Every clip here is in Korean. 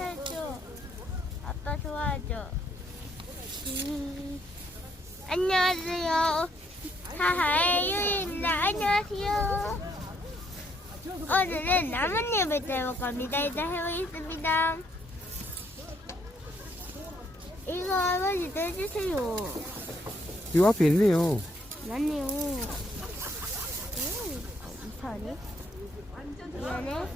해줘. 아빠 좋아하죠? 음. 안녕하세요. 하하의 유입니다. 안녕하세요. 오늘은 나뭇잎을 떼볼 겁니다. 일단 해보겠습니다. 이거 아버지 떼주세요. 이 앞에 있네요. 맞네요. 음, 이파리. 미안해.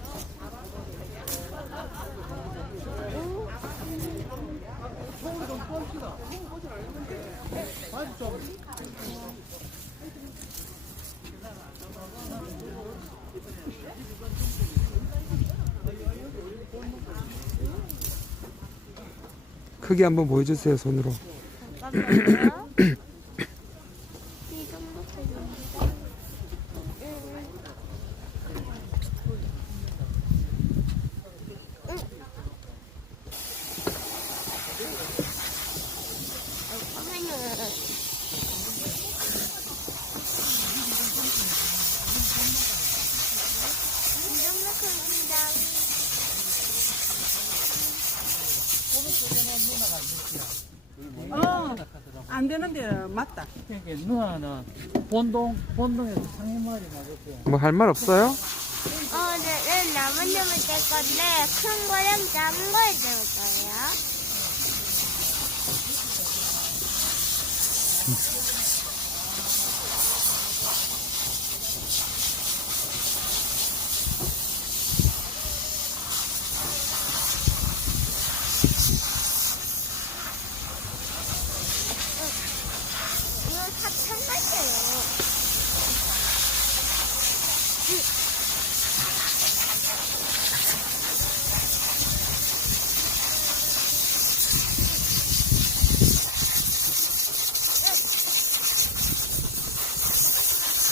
크기 한번 보여주세요, 손으로. 잠깐만요. 이 정도 크기입니다. 음. 음. 잠깐만요. 이 정도 크기입니다. 어, 안 되는데 맞다. 그러니까 누나는 본동 본동에서 상해마리 맞았어요. 뭐 할 말 없어요? 오늘은 나뭇잎을 뗄 건데 큰 거랑 작은 걸 뗄 거예요.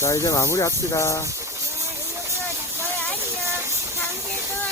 자 이제 마무리합시다. 네, 여러분, 안녕. 다음 주에 또